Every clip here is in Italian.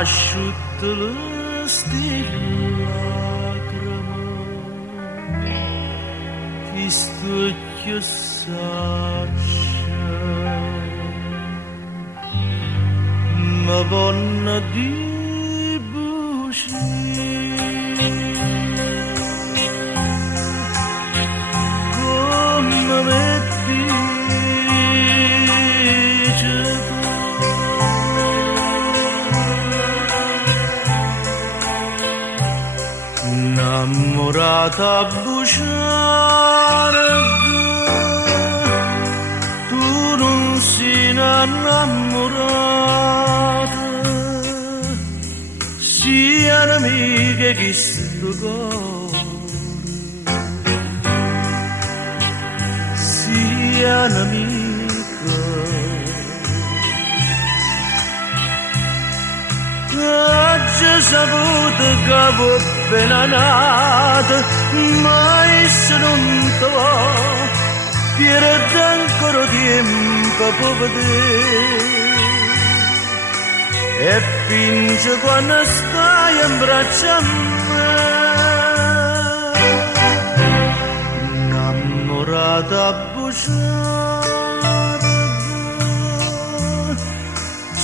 asciutta le stelle lacrime, ti sto chiussaccia, ma vonna di innamorata bruciare, tu non sei innamorata, sia un'amica che sto cuore, sia un'amica. Oggi saputo che vo appena nata, mai se non te va, pierde ancora tempo per vedere. E finge quando stai in braccio a me, innamorata a bruciare,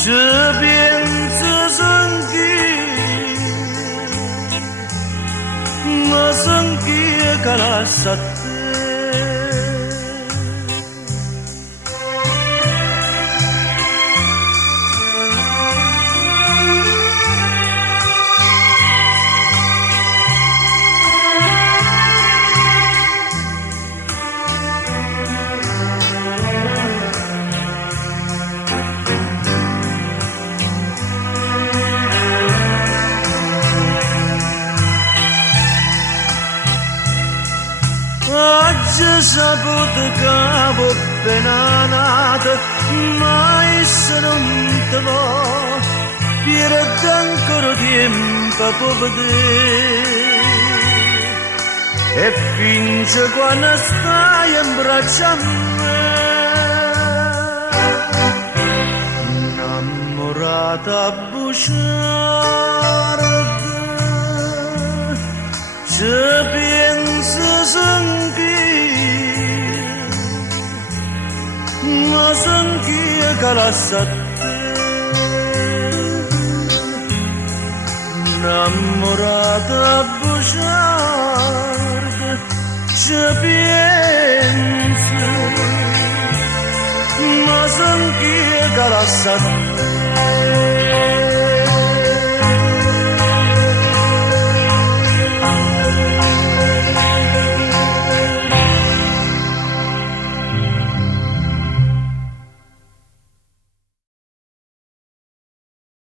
ci penso ma son che calassa a te. Oggi saputo che vo appena nata, mai se non te va, pierde ancora tempo per vedere. E finge quando stai in braccio a me, innamorata a bruciare, ci penso ma son che calassa a te, innamorata a bruciare, ci penso, ma son che calassa a te.